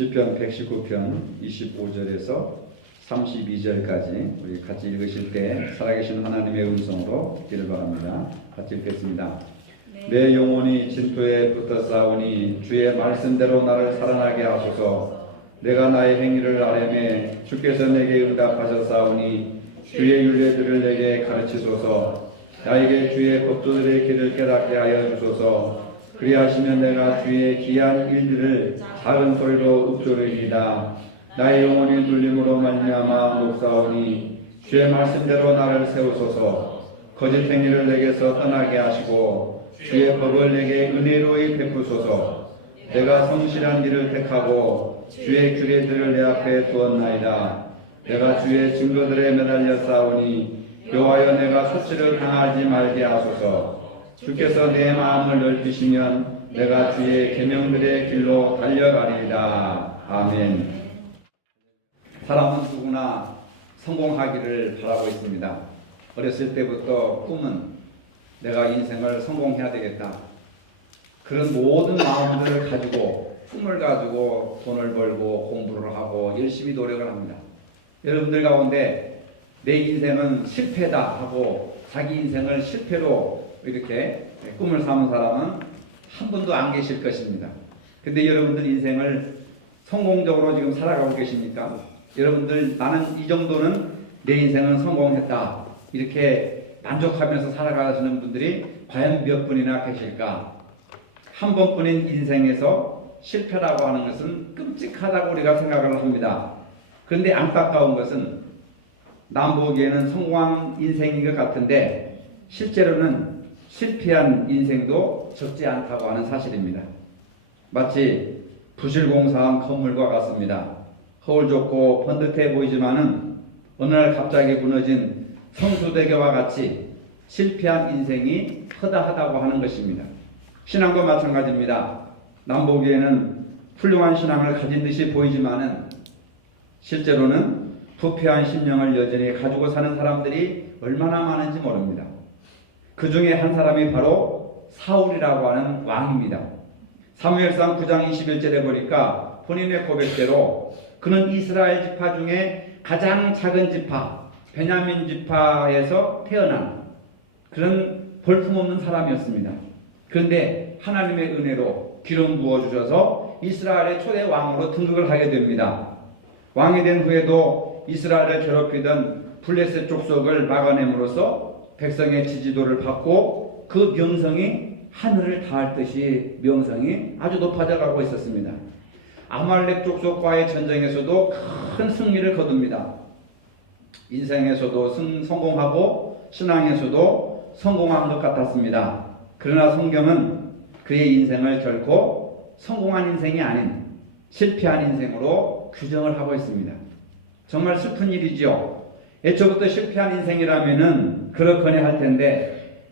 시편 119편 25절에서 32절까지 우리 같이 읽으실 때 살아계신 하나님의 음성으로 듣기를 바랍니다. 같이 읽겠습니다. 내 영혼이 진토에 붙어 싸우니 주의 말씀대로 나를 살아나게 하소서. 내가 나의 행위를 아뢰매 주께서 내게 응답하셨사오니 주의 율례들을 내게 가르치소서. 나에게 주의 법도들의 길을 깨닫게 하여 주소서. 그리하시면 내가 주의 기한 일들을 작은 소리로 읊조리리이다. 나의 영혼이 눌림으로 말미암아 녹사오니 주의 말씀대로 나를 세우소서. 거짓 행위를 내게서 떠나게 하시고 주의 법을 내게 은혜로이 베푸소서. 내가 성실한 길을 택하고 주의 규례들을 내 앞에 두었나이다. 내가 주의 증거들에 매달려 싸우니 여호와여 내가 수치를 당하지 말게 하소서. 주께서 내 마음을 넓히시면 내가 주의 계명들의 길로 달려가리이다. 아멘. 사람은 누구나 성공하기를 바라고 있습니다. 어렸을 때부터 꿈은 내가 인생을 성공해야 되겠다. 그런 모든 마음들을 가지고 꿈을 가지고 돈을 벌고 공부를 하고 열심히 노력을 합니다. 여러분들 가운데 내 인생은 실패다 하고 자기 인생을 실패로 이렇게 꿈을 삼은 사람은 한 분도 안 계실 것입니다. 근데 여러분들 인생을 성공적으로 지금 살아가고 계십니까? 여러분들 나는 이 정도는 내 인생은 성공했다 이렇게 만족하면서 살아가시는 분들이 과연 몇 분이나 계실까? 한 번뿐인 인생에서 실패라고 하는 것은 끔찍하다고 우리가 생각을 합니다. 그런데 안타까운 것은 남 보기에는 성공한 인생인 것 같은데 실제로는 실패한 인생도 적지 않다고 하는 사실입니다. 마치 부실공사한 건물과 같습니다. 거울 좋고 번듯해 보이지만은 어느 날 갑자기 무너진 성수대교와 같이 실패한 인생이 허다하다고 하는 것입니다. 신앙도 마찬가지입니다. 남 보기에는 훌륭한 신앙을 가진 듯이 보이지만은 실제로는 부패한 심령을 여전히 가지고 사는 사람들이 얼마나 많은지 모릅니다. 그 중에 한 사람이 바로 사울이라고 하는 왕입니다. 사무엘상 9장 21절에 보니까 본인의 고백대로 그는 이스라엘 지파 중에 가장 작은 지파 베냐민 지파에서 태어난 그런 볼품없는 사람이었습니다. 그런데 하나님의 은혜로 기름 부어주셔서 이스라엘의 초대 왕으로 등극을 하게 됩니다. 왕이 된 후에도 이스라엘을 괴롭히던 블레셋 족속을 막아냄으로써 백성의 지지도를 받고 그 명성이 하늘을 닿을 듯이 명성이 아주 높아져 가고 있었습니다. 아말렉 족속과의 전쟁에서도 큰 승리를 거둡니다. 인생에서도 성공하고 신앙에서도 성공한 것 같았습니다. 그러나 성경은 그의 인생을 결코 성공한 인생이 아닌 실패한 인생으로 규정을 하고 있습니다. 정말 슬픈 일이지요. 애초부터 실패한 인생이라면은 그렇거니 할 텐데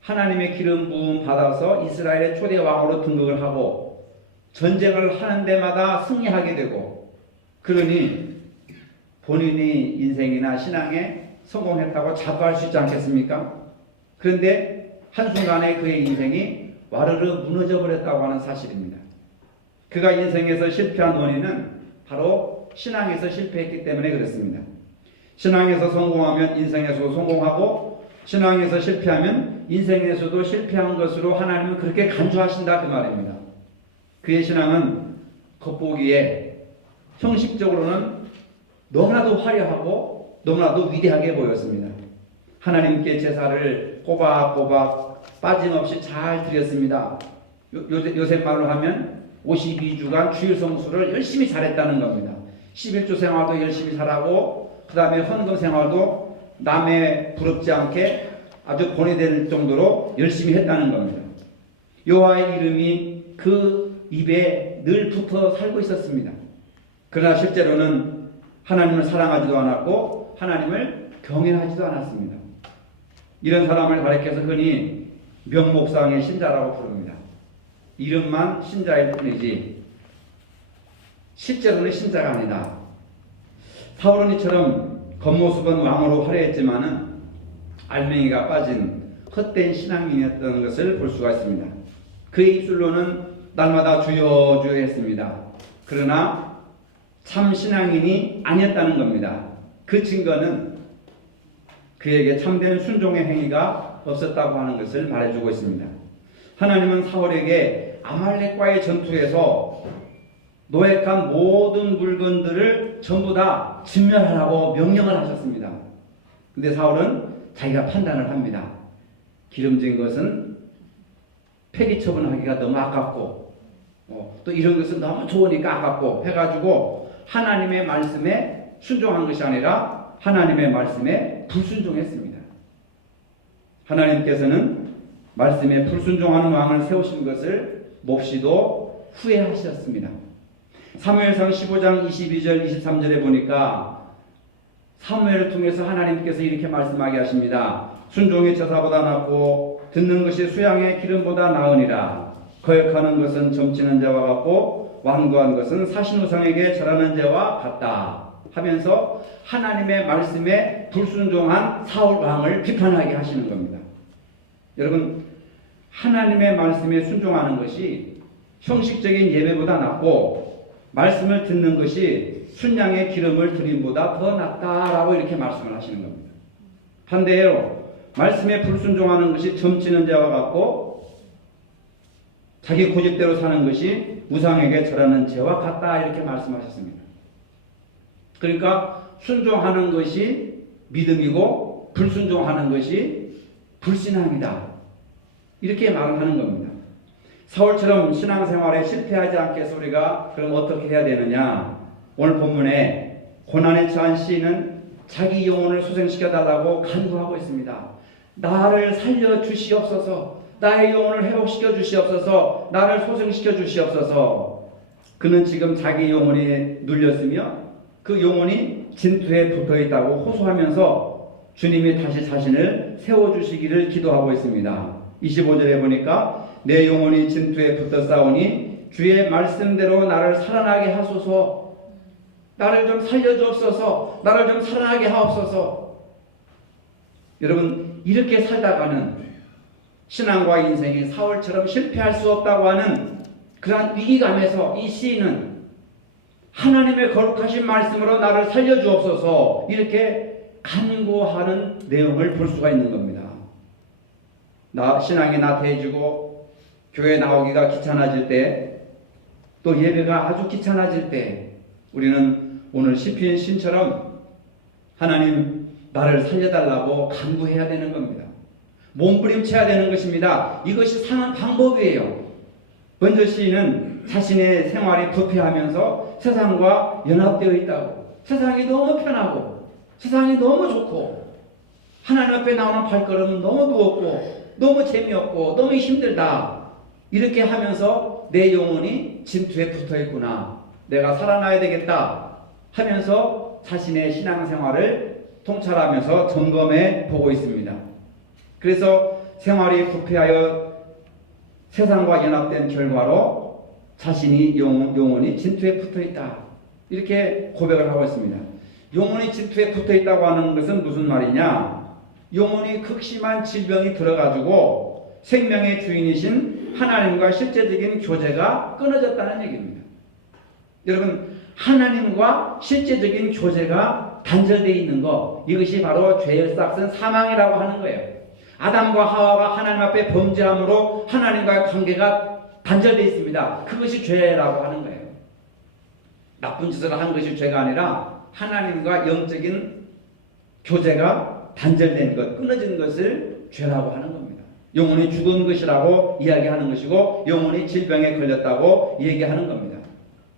하나님의 기름 부음 받아서 이스라엘의 초대 왕으로 등극을 하고 전쟁을 하는 데마다 승리하게 되고 그러니 본인이 인생이나 신앙에 성공했다고 자부할 수 있지 않겠습니까? 그런데 한순간에 그의 인생이 와르르 무너져 버렸다고 하는 사실입니다. 그가 인생에서 실패한 원인은 바로 신앙에서 실패했기 때문에 그렇습니다. 신앙에서 성공하면 인생에서도 성공하고 신앙에서 실패하면 인생에서도 실패한 것으로 하나님은 그렇게 간주하신다 그 말입니다. 그의 신앙은 겉보기에 형식적으로는 너무나도 화려하고 너무나도 위대하게 보였습니다. 하나님께 제사를 꼬박꼬박 빠짐없이 잘 드렸습니다. 요새 말로 하면 52주간 주일 성수를 열심히 잘했다는 겁니다. 11조 생활도 열심히 잘하고 그 다음에 헌금 생활도 남의 부럽지 않게 아주 본이 될 정도로 열심히 했다는 겁니다. 여호와의 이름이 그 입에 늘 붙어 살고 있었습니다. 그러나 실제로는 하나님을 사랑하지도 않았고 하나님을 경외하지도 않았습니다. 이런 사람을 가리켜서 흔히 명목상의 신자라고 부릅니다. 이름만 신자일 뿐이지 실제로는 신자가 아니다. 사울은 이처럼 겉모습은 왕으로 화려했지만은 알맹이가 빠진 헛된 신앙인이었던 것을 볼 수가 있습니다. 그의 입술로는 날마다 주여 주여 했습니다. 그러나 참 신앙인이 아니었다는 겁니다. 그 증거는 그에게 참된 순종의 행위가 없었다고 하는 것을 말해주고 있습니다. 하나님은 사울에게 아말렉과의 전투에서 노획한 모든 물건들을 전부 다 진멸하라고 명령을 하셨습니다. 근데 사울은 자기가 판단을 합니다. 기름진 것은 폐기 처분하기가 너무 아깝고 또 이런 것은 너무 좋으니까 아깝고 해가지고 하나님의 말씀에 순종한 것이 아니라 하나님의 말씀에 불순종했습니다. 하나님께서는 말씀에 불순종하는 왕을 세우신 것을 몹시도 후회하셨습니다. 사무엘상 15장 22절 23절에 보니까 사무엘을 통해서 하나님께서 이렇게 말씀하게 하십니다. 순종이 제사보다 낫고 듣는 것이 수양의 기름보다 나으니라. 거역하는 것은 점치는 자와 같고 완고한 것은 사신우상에게 절하는 자와 같다 하면서 하나님의 말씀에 불순종한 사울 왕을 비판하게 하시는 겁니다. 여러분, 하나님의 말씀에 순종하는 것이 형식적인 예배보다 낫고 말씀을 듣는 것이 순양의 기름을 드림보다 더 낫다라고 이렇게 말씀을 하시는 겁니다. 반대로 말씀에 불순종하는 것이 점치는 자와 같고 자기 고집대로 사는 것이 우상에게 절하는 죄와 같다 이렇게 말씀하셨습니다. 그러니까 순종하는 것이 믿음이고 불순종하는 것이 불신앙이다 이렇게 말하는 겁니다. 사울처럼 신앙생활에 실패하지 않게 해서 우리가 그럼 어떻게 해야 되느냐? 오늘 본문에 고난에 처한 시인은 자기 영혼을 소생시켜달라고 간구하고 있습니다. 나를 살려주시옵소서, 나의 영혼을 회복시켜 주시옵소서, 나를 소생시켜 주시옵소서. 그는 지금 자기 영혼이 눌렸으며 그 영혼이 진토에 붙어있다고 호소하면서 주님이 다시 자신을 세워주시기를 기도하고 있습니다. 25절에 보니까 내 영혼이 진토에 붙어 싸우니 주의 말씀대로 나를 살아나게 하소서. 나를 좀 살려주옵소서. 나를 좀 살아나게 하옵소서. 여러분, 이렇게 살다가는 신앙과 인생이 사울처럼 실패할 수 없다고 하는 그러한 위기감에서 이 시인은 하나님의 거룩하신 말씀으로 나를 살려주옵소서 이렇게 간구하는 내용을 볼 수가 있는 겁니다. 신앙이 나태해지고 교회 나오기가 귀찮아질 때 또 예배가 아주 귀찮아질 때 우리는 오늘 시편 신처럼 하나님 나를 살려달라고 간구해야 되는 겁니다. 몸부림쳐야 되는 것입니다. 이것이 사는 방법이에요. 먼저 시인은 자신의 생활이 부패하면서 세상과 연합되어 있다고, 세상이 너무 편하고 세상이 너무 좋고 하나님 앞에 나오는 발걸음은 너무 무겁고 너무 재미없고 너무 힘들다 이렇게 하면서 내 영혼이 진토에 붙어있구나, 내가 살아나야 되겠다 하면서 자신의 신앙생활을 통찰하면서 점검해 보고 있습니다. 그래서 생활이 부패하여 세상과 연합된 결과로 자신이 영혼이 진토에 붙어있다 이렇게 고백을 하고 있습니다. 영혼이 진토에 붙어있다고 하는 것은 무슨 말이냐? 영혼이 극심한 질병이 들어가지고 생명의 주인이신 하나님과 실제적인 교제가 끊어졌다는 얘기입니다. 여러분, 하나님과 실제적인 교제가 단절되어 있는 것, 이것이 바로 죄의 싹은 사망이라고 하는 거예요. 아담과 하와가 하나님 앞에 범죄함으로 하나님과의 관계가 단절되어 있습니다. 그것이 죄라고 하는 거예요. 나쁜 짓을 한 것이 죄가 아니라 하나님과 영적인 교제가 단절된 것, 끊어진 것을 죄라고 하는 겁니다. 영혼이 죽은 것이라고 이야기하는 것이고 영혼이 질병에 걸렸다고 얘기하는 겁니다.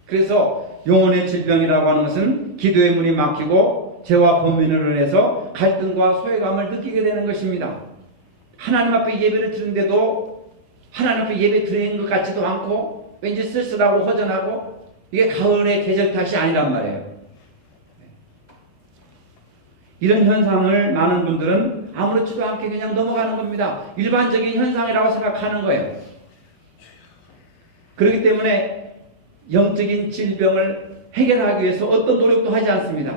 그래서 영혼의 질병이라고 하는 것은 기도의 문이 막히고 죄와 범민으로 인해서 갈등과 소외감을 느끼게 되는 것입니다. 하나님 앞에 예배를 드는데도 하나님 앞에 예배 드리는 것 같지도 않고 왠지 쓸쓸하고 허전하고 이게 가을의 계절 탓이 아니란 말이에요. 이런 현상을 많은 분들은 아무렇지도 않게 그냥 넘어가는 겁니다. 일반적인 현상이라고 생각하는 거예요. 그렇기 때문에 영적인 질병을 해결하기 위해서 어떤 노력도 하지 않습니다.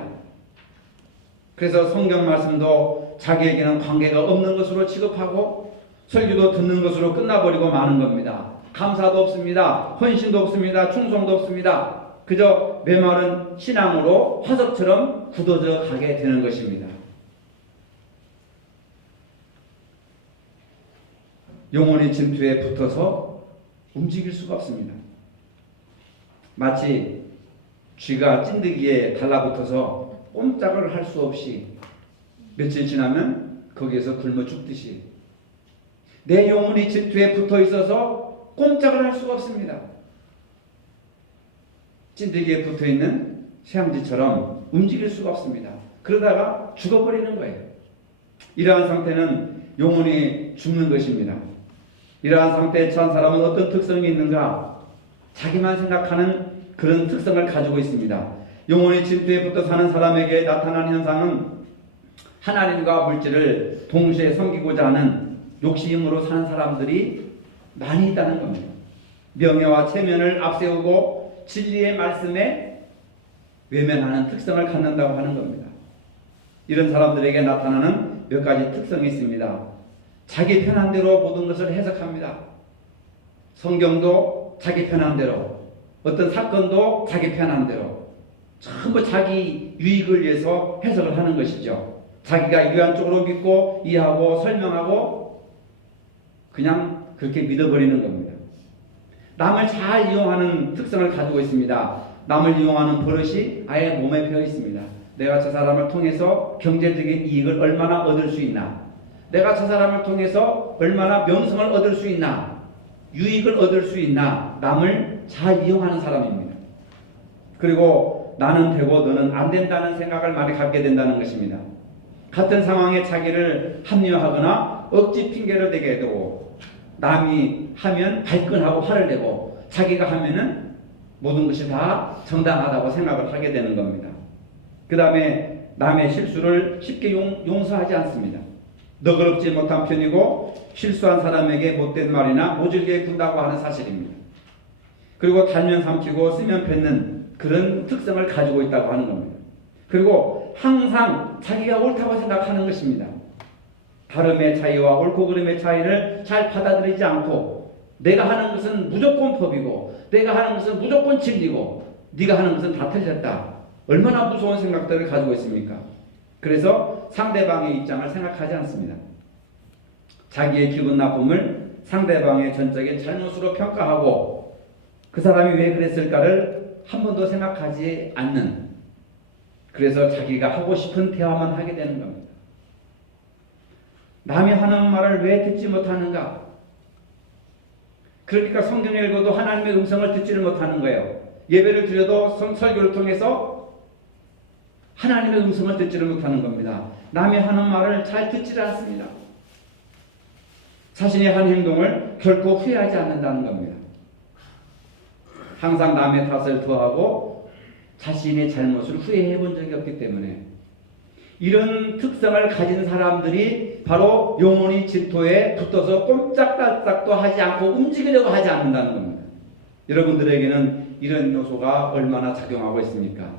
그래서 성경 말씀도 자기에게는 관계가 없는 것으로 취급하고 설교도 듣는 것으로 끝나버리고 마는 겁니다. 감사도 없습니다. 헌신도 없습니다. 충성도 없습니다. 그저 메마른 신앙으로 화석처럼 굳어져 가게 되는 것입니다. 영혼의 침투에 붙어서 움직일 수가 없습니다. 마치 쥐가 찐득이에 달라붙어서 꼼짝을 할 수 없이 며칠 지나면 거기에서 굶어 죽듯이 내 영혼이 침투에 붙어 있어서 꼼짝을 할 수가 없습니다. 찐득이에 붙어 있는 새암쥐처럼 움직일 수가 없습니다. 그러다가 죽어버리는 거예요. 이러한 상태는 영혼이 죽는 것입니다. 이러한 상태에 처한 사람은 어떤 특성이 있는가? 자기만 생각하는 그런 특성을 가지고 있습니다. 영혼이 침투에 붙어 사는 사람에게 나타나는 현상은 하나님과 물질을 동시에 섬기고자 하는 욕심으로 사는 사람들이 많이 있다는 겁니다. 명예와 체면을 앞세우고 진리의 말씀에 외면하는 특성을 갖는다고 하는 겁니다. 이런 사람들에게 나타나는 몇 가지 특성이 있습니다. 자기 편한 대로 모든 것을 해석합니다. 성경도 자기 편한 대로, 어떤 사건도 자기 편한 대로 전부 자기 유익을 위해서 해석을 하는 것이죠. 자기가 유한 쪽으로 믿고 이해하고 설명하고 그냥 그렇게 믿어버리는 겁니다. 남을 잘 이용하는 특성을 가지고 있습니다. 남을 이용하는 버릇이 아예 몸에 배어 있습니다. 내가 저 사람을 통해서 경제적인 이익을 얼마나 얻을 수 있나, 내가 저 사람을 통해서 얼마나 명성을 얻을 수 있나, 유익을 얻을 수 있나, 남을 잘 이용하는 사람입니다. 그리고 나는 되고 너는 안 된다는 생각을 많이 갖게 된다는 것입니다. 같은 상황에 자기를 합리화하거나 억지 핑계를 대게 되고, 남이 하면 발끈하고 화를 내고 자기가 하면은 모든 것이 다 정당하다고 생각을 하게 되는 겁니다. 그 다음에 남의 실수를 쉽게 용서하지 않습니다. 너그럽지 못한 편이고 실수한 사람에게 못된 말이나 모질게 군다고 하는 사실입니다. 그리고 달면 삼키고 쓰면 뱉는 그런 특성을 가지고 있다고 하는 겁니다. 그리고 항상 자기가 옳다고 생각하는 것입니다. 다름의 차이와 옳고 그름의 차이를 잘 받아들이지 않고 내가 하는 것은 무조건 법이고 내가 하는 것은 무조건 진리고 네가 하는 것은 다 틀렸다. 얼마나 무서운 생각들을 가지고 있습니까? 그래서 상대방의 입장을 생각하지 않습니다. 자기의 기분 나쁨을 상대방의 전적인 잘못으로 평가하고 그 사람이 왜 그랬을까를 한 번도 생각하지 않는, 그래서 자기가 하고 싶은 대화만 하게 되는 겁니다. 남이 하는 말을 왜 듣지 못하는가? 그러니까 성경을 읽어도 하나님의 음성을 듣지를 못하는 거예요. 예배를 드려도 설교를 통해서 하나님의 음성을 듣지를 못하는 겁니다. 남이 하는 말을 잘 듣지를 않습니다. 자신이 한 행동을 결코 후회하지 않는다는 겁니다. 항상 남의 탓을 더하고 자신의 잘못을 후회해 본 적이 없기 때문에 이런 특성을 가진 사람들이 바로 영혼이 진토에 붙어서 꼼짝달싹도 하지 않고 움직이려고 하지 않는다는 겁니다. 여러분들에게는 이런 요소가 얼마나 작용하고 있습니까?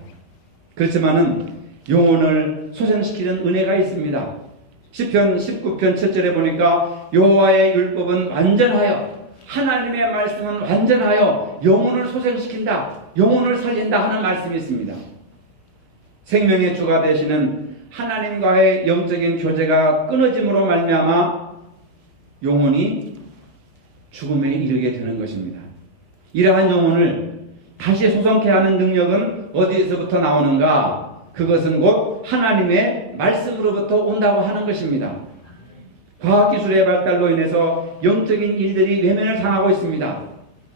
그렇지만은 영혼을 소생시키는 은혜가 있습니다. 시편 19편 7절에 보니까 여호와의 율법은 완전하여, 하나님의 말씀은 완전하여 영혼을 소생시킨다, 영혼을 살린다 하는 말씀이 있습니다. 생명의 주가 되시는 하나님과의 영적인 교제가 끊어짐으로 말미암아 영혼이 죽음에 이르게 되는 것입니다. 이러한 영혼을 다시 소성케 하는 능력은 어디에서부터 나오는가? 그것은 곧 하나님의 말씀으로부터 온다고 하는 것입니다. 과학기술의 발달로 인해서 영적인 일들이 외면을 당하고 있습니다.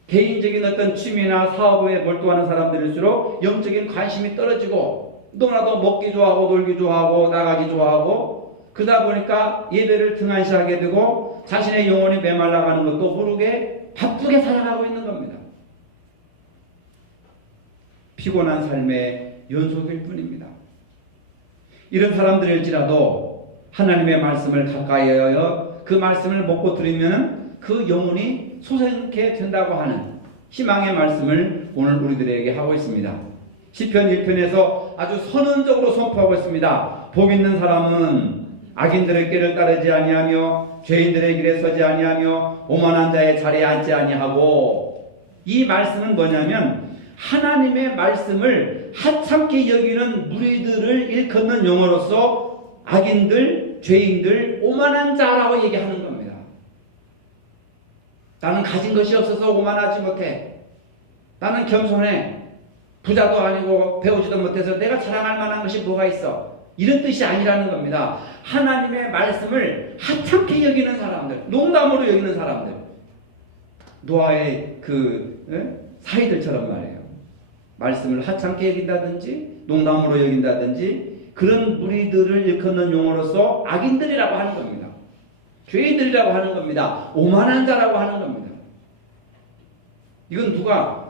개인적인 어떤 취미나 사업에 몰두하는 사람들일수록 영적인 관심이 떨어지고 너무나도 먹기 좋아하고 놀기 좋아하고 나가기 좋아하고 그러다 보니까 예배를 등한시하게 되고 자신의 영혼이 메말라가는 것도 모르게 바쁘게 살아가고 있는 겁니다. 피곤한 삶의 연속일 뿐입니다. 이런 사람들일지라도 하나님의 말씀을 가까이 하여 그 말씀을 먹고 들으면 그 영혼이 소생케 된다고 하는 희망의 말씀을 오늘 우리들에게 하고 있습니다. 시편 1편에서 아주 선언적으로 선포하고 있습니다. 복 있는 사람은 악인들의 길을 따르지 아니하며 죄인들의 길에 서지 아니하며 오만한 자의 자리에 앉지 아니하고, 이 말씀은 뭐냐면 하나님의 말씀을 하찮게 여기는 무리들을 일컫는 용어로서 악인들, 죄인들, 오만한 자라고 얘기하는 겁니다. 나는 가진 것이 없어서 오만하지 못해. 나는 겸손해. 부자도 아니고 배우지도 못해서 내가 자랑할 만한 것이 뭐가 있어. 이런 뜻이 아니라는 겁니다. 하나님의 말씀을 하찮게 여기는 사람들, 농담으로 여기는 사람들, 노아의 사이들처럼 말이에요. 말씀을 하찮게 여긴다든지 농담으로 여긴다든지 그런 무리들을 일컫는 용어로서 악인들이라고 하는 겁니다. 죄인들이라고 하는 겁니다. 오만한 자라고 하는 겁니다. 이건 누가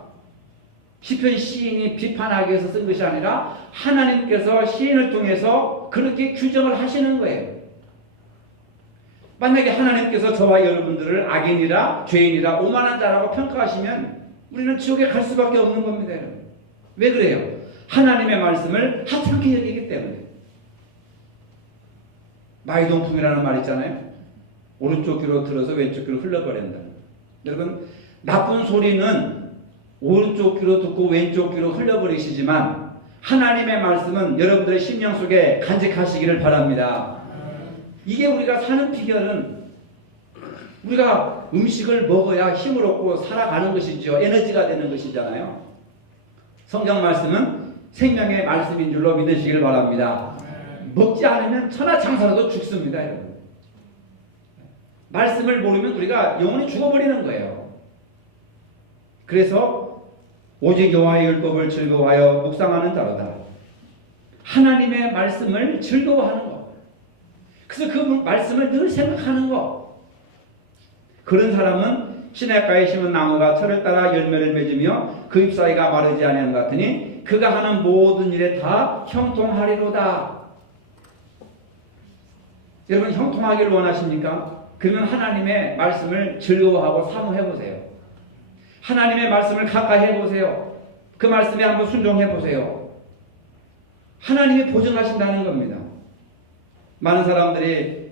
시편 시인이 비판하기 위해서 쓴 것이 아니라 하나님께서 시인을 통해서 그렇게 규정을 하시는 거예요. 만약에 하나님께서 저와 여러분들을 악인이라 죄인이라 오만한 자라고 평가하시면 우리는 지옥에 갈 수밖에 없는 겁니다. 여러분. 왜 그래요? 하나님의 말씀을 하찮게 여기기 때문에. 마이동풍이라는 말 있잖아요. 오른쪽 귀로 들어서 왼쪽 귀로 흘러버린다. 여러분, 나쁜 소리는 오른쪽 귀로 듣고 왼쪽 귀로 흘려버리시지만 하나님의 말씀은 여러분들의 심령 속에 간직하시기를 바랍니다. 이게 우리가 사는 비결은 우리가 음식을 먹어야 힘을 얻고 살아가는 것이죠. 에너지가 되는 것이잖아요. 성경 말씀은 생명의 말씀인 줄로 믿으시기를 바랍니다. 먹지 않으면 천하장사라도 죽습니다. 여러분. 말씀을 모르면 우리가 영원히 죽어버리는 거예요. 그래서 오직 여호와의 율법을 즐거워하여 묵상하는 자로다. 하나님의 말씀을 즐거워하는 것. 그래서 그 말씀을 늘 생각하는 것. 그런 사람은 시냇가에 심은 나무가 철을 따라 열매를 맺으며 그 잎사귀가 마르지 아니한 것 같으니 그가 하는 모든 일에 다 형통하리로다. 여러분, 형통하기를 원하십니까? 그러면 하나님의 말씀을 즐거워하고 사모해보세요. 하나님의 말씀을 가까이 해보세요. 그 말씀에 한번 순종해보세요. 하나님이 보증하신다는 겁니다. 많은 사람들이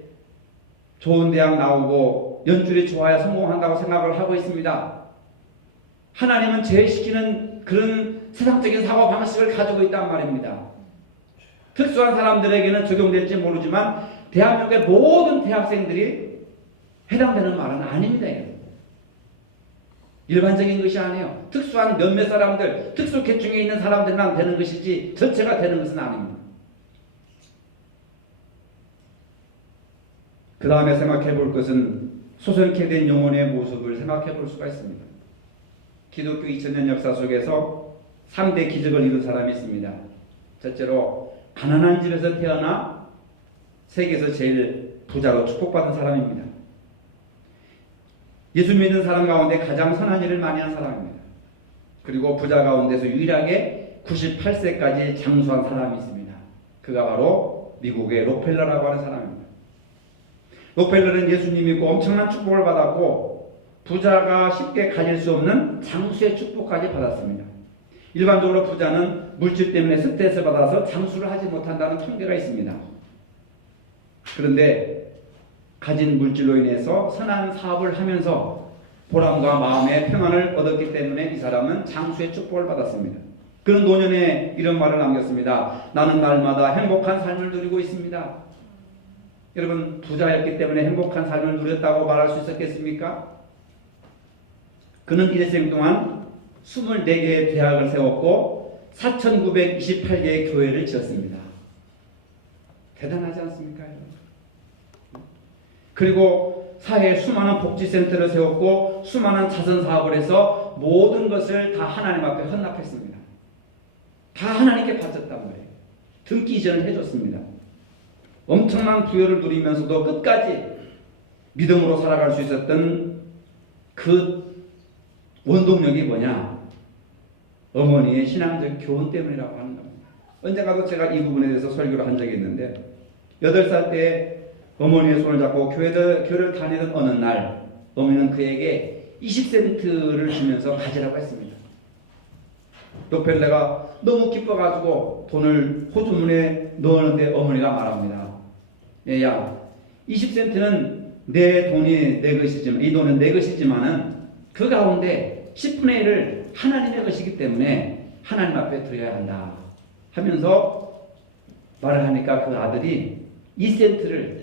좋은 대학 나오고 연줄이 좋아야 성공한다고 생각을 하고 있습니다. 하나님은 제일시키는 그런 세상적인 사고방식을 가지고 있단 말입니다. 특수한 사람들에게는 적용될지 모르지만 대한민국의 모든 대학생들이 해당되는 말은 아닙니다. 일반적인 것이 아니에요. 특수한 몇몇 사람들, 특수 계층에 있는 사람들만 되는 것이지 전체가 되는 것은 아닙니다. 그 다음에 생각해 볼 것은 소선케 된 영혼의 모습을 생각해 볼 수가 있습니다. 기독교 2000년 역사 속에서 3대 기적을 이룬 사람이 있습니다. 첫째로 가난한 집에서 태어나 세계에서 제일 부자로 축복받은 사람입니다. 예수 믿는 사람 가운데 가장 선한 일을 많이 한 사람입니다. 그리고 부자 가운데서 유일하게 98세까지 장수한 사람이 있습니다. 그가 바로 미국의 록펠러라고 하는 사람입니다. 록펠러는 예수님 믿고 엄청난 축복을 받았고 부자가 쉽게 가질 수 없는 장수의 축복까지 받았습니다. 일반적으로 부자는 물질 때문에 스트레스 받아서 장수를 하지 못한다는 통계가 있습니다. 그런데 가진 물질로 인해서 선한 사업을 하면서 보람과 마음의 평안을 얻었기 때문에 이 사람은 장수의 축복을 받았습니다. 그는 노년에 이런 말을 남겼습니다. 나는 날마다 행복한 삶을 누리고 있습니다. 여러분, 부자였기 때문에 행복한 삶을 누렸다고 말할 수 있었겠습니까? 그는 일생 동안 24개의 대학을 세웠고 4,928개의 교회를 지었습니다. 대단하지 않습니까? 그리고 사회에 수많은 복지센터를 세웠고 수많은 자선사업을 해서 모든 것을 다 하나님 앞에 헌납했습니다. 다 하나님께 바쳤단 말이에요. 등기 이전을 해줬습니다. 엄청난 부여를 누리면서도 끝까지 믿음으로 살아갈 수 있었던 그 원동력이 뭐냐? 어머니의 신앙적 교훈 때문이라고 하는 겁니다. 언젠가도 제가 이 부분에 대해서 설교를 한 적이 있는데 8살 때 어머니의 손을 잡고 교회를 다니던 어느 날 어머니는 그에게 20센트를 주면서 가지라고 했습니다. 록펠러가 너무 기뻐가지고 돈을 호주머니에 넣었는데 어머니가 말합니다. 얘야, 20센트는 내 돈이 내 것이지만 이 돈은 내 것이지만은 그 가운데 10분의 1을 하나님의 것이기 때문에 하나님 앞에 드려야 한다 하면서 말을 하니까 그 아들이 2센트를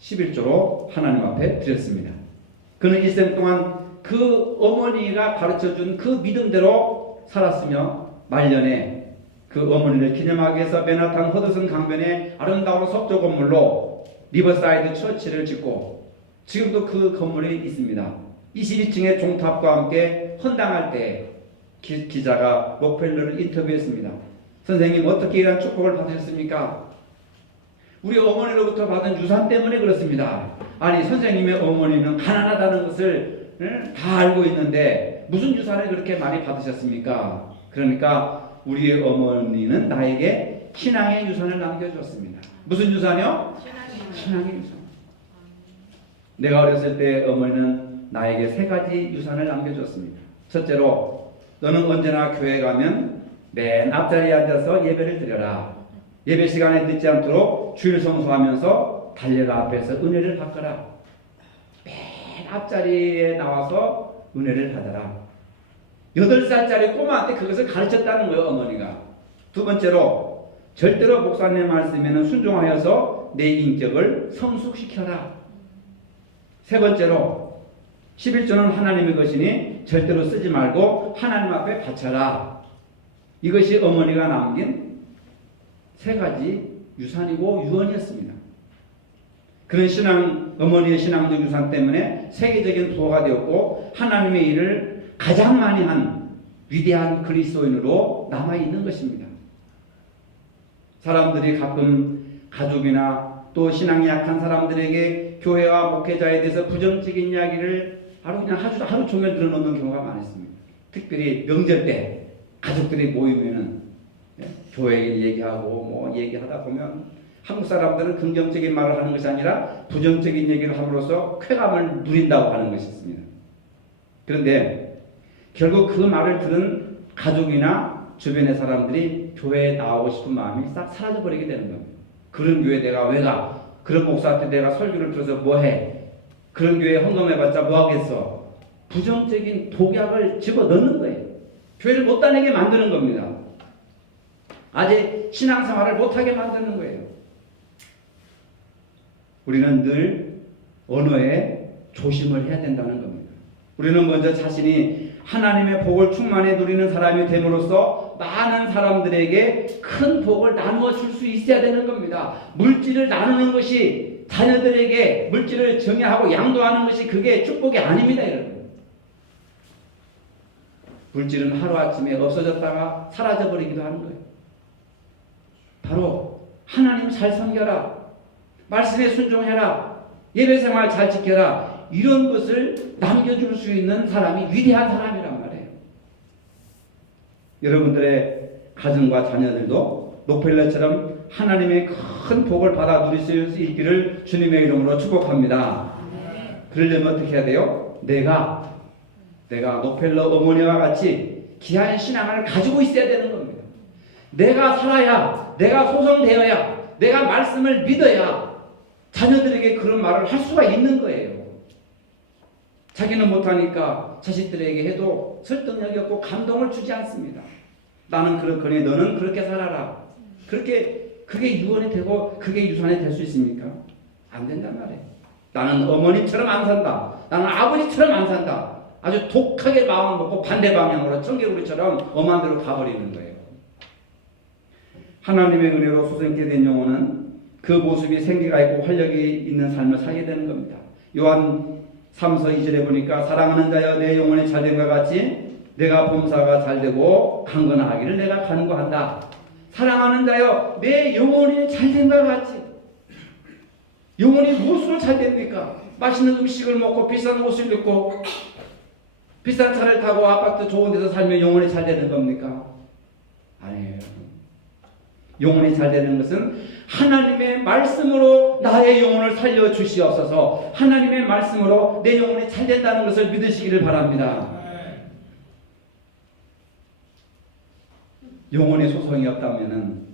11조로 하나님 앞에 드렸습니다. 그는 1생 동안 그 어머니가 가르쳐준 그 믿음대로 살았으며 말년에 그 어머니를 기념하기 위해서 맨하탄 허드슨 강변에 아름다운 석조 건물로 리버사이드 처치를 짓고 지금도 그 건물이 있습니다. 22층의 종탑과 함께 헌당할 때 기자가 록펠러를 인터뷰했습니다. 선생님 어떻게 이런 축복을 받으셨습니까? 우리 어머니로부터 받은 유산 때문에 그렇습니다. 아니 선생님의 어머니는 가난하다는 것을 다 알고 있는데 무슨 유산을 그렇게 많이 받으셨습니까? 그러니까 우리 어머니는 나에게 신앙의 유산을 남겨주었습니다. 무슨 유산이요? 신앙의 유산. 내가 어렸을 때 어머니는 나에게 3가지 유산을 남겨주었습니다. 첫째로 너는 언제나 교회 가면 맨 앞자리에 앉아서 예배를 드려라. 예배 시간에 늦지 않도록 주일 성수하면서 달려가 앞에서 은혜를 받거라. 맨 앞자리에 나와서 은혜를 받아라. 8살짜리 꼬마한테 그것을 가르쳤다는 거예요, 어머니가. 두 번째로 절대로 목사님 말씀에는 순종하여서 내 인격을 성숙시켜라. 세 번째로 11조는 하나님의 것이니 절대로 쓰지 말고 하나님 앞에 바쳐라. 이것이 어머니가 남긴 3가지 유산이고 유언이었습니다. 그런 어머니의 신앙적 유산 때문에 세계적인 부호가 되었고 하나님의 일을 가장 많이 한 위대한 그리스도인으로 남아있는 것입니다. 사람들이 가끔 가족이나 또 신앙이 약한 사람들에게 교회와 목회자에 대해서 부정적인 이야기를 하루 종일 들어놓는 경우가 많습니다. 특별히 명절 때 가족들이 모이면은 교회 얘기하고 뭐 얘기하다 보면 한국 사람들은 긍정적인 말을 하는 것이 아니라 부정적인 얘기를 함으로써 쾌감을 누린다고 하는 것이 있습니다. 그런데 결국 그 말을 들은 가족이나 주변의 사람들이 교회에 나오고 싶은 마음이 싹 사라져버리게 되는 겁니다. 그런 교회 내가 왜 가? 그런 목사한테 내가 설교를 들어서 뭐 해? 그런 교회에 헌금해봤자 뭐 하겠어? 부정적인 독약을 집어넣는 거예요. 교회를 못 다니게 만드는 겁니다. 아직 신앙생활을 못하게 만드는 거예요. 우리는 늘 언어에 조심을 해야 된다는 겁니다. 우리는 먼저 자신이 하나님의 복을 충만히 누리는 사람이 됨으로써 많은 사람들에게 큰 복을 나누어 줄 수 있어야 되는 겁니다. 물질을 나누는 것이 자녀들에게 물질을 정의하고 양도하는 것이 그게 축복이 아닙니다. 여러분. 물질은 하루아침에 없어졌다가 사라져버리기도 하는 거예요. 바로 하나님 잘 섬겨라. 말씀에 순종해라. 예배생활 잘 지켜라. 이런 것을 남겨줄 수 있는 사람이 위대한 사람이란 말이에요. 여러분들의 가정과 자녀들도 록펠러처럼 하나님의 큰 복을 받아 누릴 수 있기를 주님의 이름으로 축복합니다. 그러려면 어떻게 해야 돼요? 내가 록펠러 어머니와 같이 귀한 신앙을 가지고 있어야 되는 겁니다. 내가 살아야, 내가 소성되어야, 내가 말씀을 믿어야 자녀들에게 그런 말을 할 수가 있는 거예요. 자기는 못하니까 자식들에게 해도 설득력이 없고 감동을 주지 않습니다. 나는 그렇거니 너는 그렇게 살아라. 그게 유언이 되고 그게 유산이 될 수 있습니까? 안 된단 말이에요. 나는 어머니처럼 안 산다. 나는 아버지처럼 안 산다. 아주 독하게 마음을 먹고 반대 방향으로 청개구리처럼 엄한 대로 가버리는 거예요. 하나님의 은혜로 소생케 된 영혼은 그 모습이 생기가 있고 활력이 있는 삶을 살게 되는 겁니다. 요한 3서 2절에 보니까 사랑하는 자여 내 영혼이 잘됨과 같이 내가 범사가 잘되고 강건하기를 내가 간구한다. 사랑하는 자여 내 영혼이 잘됨과 같이. 영혼이 무엇으로 잘됩니까? 맛있는 음식을 먹고 비싼 옷을 입고 비싼 차를 타고 아파트 좋은 데서 살면 영혼이 잘되는 겁니까? 아니에요. 영혼이 잘되는 것은 하나님의 말씀으로 나의 영혼을 살려주시옵소서. 하나님의 말씀으로 내 영혼이 잘된다는 것을 믿으시기를 바랍니다. 영혼의 소송이 없다면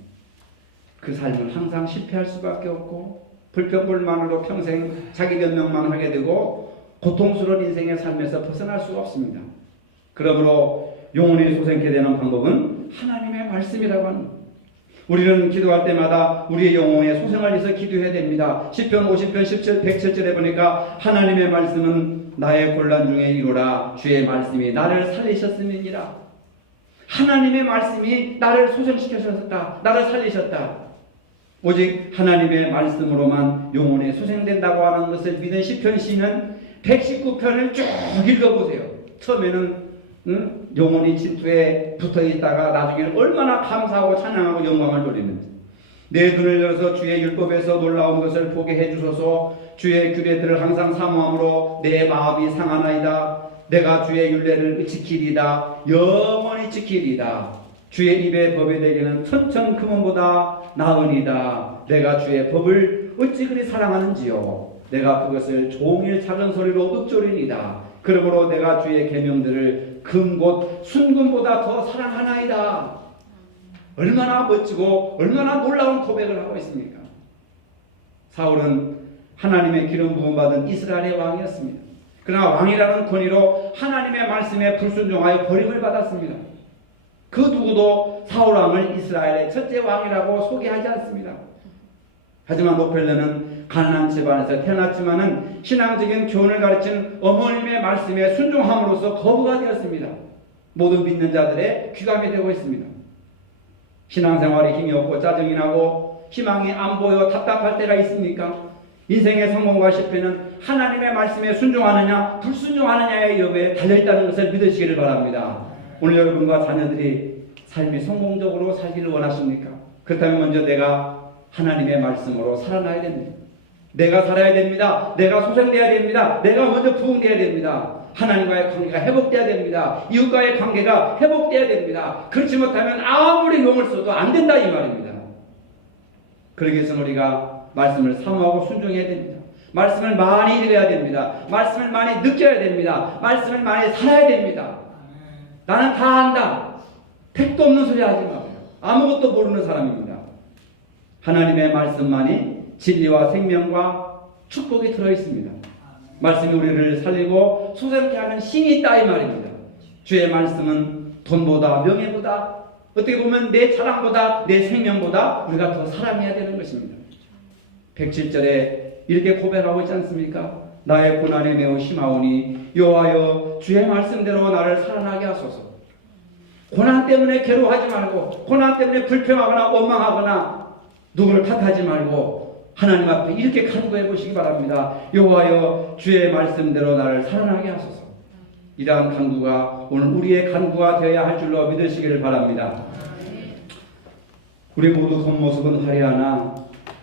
그 삶은 항상 실패할 수밖에 없고 불평불만으로 평생 자기 변명만 하게 되고 고통스러운 인생의 삶에서 벗어날 수가 없습니다. 그러므로 영혼이 소생케 되는 방법은 하나님의 말씀이라고 하는 거예요. 우리는 기도할 때마다 우리의 영혼의 소생을 위해서 기도해야 됩니다. 시편 50편 107절에 보니까 하나님의 말씀은 나의 곤란 중에 이루라. 주의 말씀이 나를 살리셨음이니라. 하나님의 말씀이 나를 소생시켜주셨다. 나를 살리셨다. 오직 하나님의 말씀으로만 영혼이 소생된다고 하는 것을 믿은 시편 시인은 119편을 쭉 읽어보세요. 처음에는 영혼이 질투에 붙어있다가 나중에는 얼마나 감사하고 찬양하고 영광을 돌리는지. 내 눈을 열어서 주의 율법에서 놀라운 것을 보게 해주소서. 주의 규례들을 항상 사모함으로 내 마음이 상하나이다. 내가 주의 율례를 지키리다. 영원히 지키리다. 주의 입의 법에 대기는 천천 금은보다 나으니다. 내가 주의 법을 어찌 그리 사랑하는지요. 내가 그것을 종일 작은 소리로 읊조리니다. 그러므로 내가 주의 계명들을 금곧 순금보다 더 사랑하나이다. 얼마나 멋지고 얼마나 놀라운 고백을 하고 있습니까? 사울은 하나님의 기름 부음 받은 이스라엘의 왕이었습니다. 그러나 왕이라는 권위로 하나님의 말씀에 불순종하여 버림을 받았습니다. 그 누구도 사울 왕을 이스라엘의 첫째 왕이라고 소개하지 않습니다. 하지만 노펠레는 가난한 집안에서 태어났지만은 신앙적인 교훈을 가르친 어머님의 말씀에 순종함으로써 거부가 되었습니다. 모든 믿는 자들의 귀감이 되고 있습니다. 신앙생활에 힘이 없고 짜증이 나고 희망이 안 보여 답답할 때가 있습니까? 인생의 성공과 실패는 하나님의 말씀에 순종하느냐 불순종하느냐의 여부에 달려있다는 것을 믿으시기를 바랍니다. 오늘 여러분과 자녀들이 삶이 성공적으로 살기를 원하십니까? 그렇다면 먼저 내가 하나님의 말씀으로 살아나야 됩니다. 내가 살아야 됩니다. 내가 소생되어야 됩니다. 내가 먼저 부흥되어야 됩니다. 하나님과의 관계가 회복되어야 됩니다. 이웃과의 관계가 회복되어야 됩니다. 그렇지 못하면 아무리 명을 써도 안 된다 이 말입니다. 그러기 위해서 우리가 말씀을 사모하고 순종해야 됩니다. 말씀을 많이 읽어야 됩니다. 말씀을 많이 느껴야 됩니다. 말씀을 많이 살아야 됩니다. 나는 다 안다. 택도 없는 소리 하지 마. 아무것도 모르는 사람입니다. 하나님의 말씀만이 진리와 생명과 축복이 들어있습니다. 말씀이 우리를 살리고 소생케 하는 힘이 있다 이 말입니다. 주의 말씀은 돈보다 명예보다 어떻게 보면 내 자랑보다 내 생명보다 우리가 더 사랑해야 되는 것입니다. 107절에 이렇게 고백하고 있지 않습니까? 나의 고난이 매우 심하오니 여호와여 주의 말씀대로 나를 살아나게 하소서. 고난 때문에 괴로워하지 말고 고난 때문에 불평하거나 원망하거나 누구를 탓하지 말고 하나님 앞에 이렇게 간구해 보시기 바랍니다. 여호와여 주의 말씀대로 나를 살아나게 하소서. 이러한 간구가 오늘 우리의 간구가 되어야 할 줄로 믿으시기를 바랍니다. 우리 모두 겉모습은 화려하나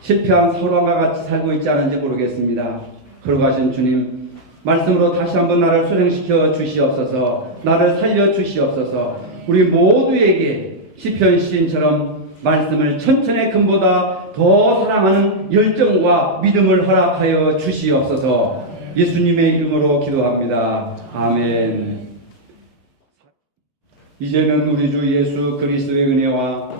실패한 사울과 같이 살고 있지 않은지 모르겠습니다. 그러고 하신 주님 말씀으로 다시 한번 나를 소생시켜 주시옵소서. 나를 살려 주시옵소서. 우리 모두에게 시편 시인처럼 말씀을 천천의 금보다 더 사랑하는 열정과 믿음을 허락하여 주시옵소서. 예수님의 이름으로 기도합니다. 아멘. 이제는 우리 주 예수 그리스도의 은혜와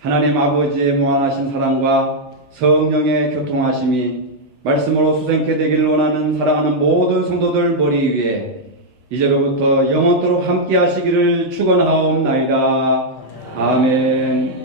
하나님 아버지의 무한하신 사랑과 성령의 교통하심이 말씀으로 소생케 되기를 원하는 사랑하는 모든 성도들 머리 위에 이제로부터 영원토록 함께 하시기를 축원하옵나이다. 아멘.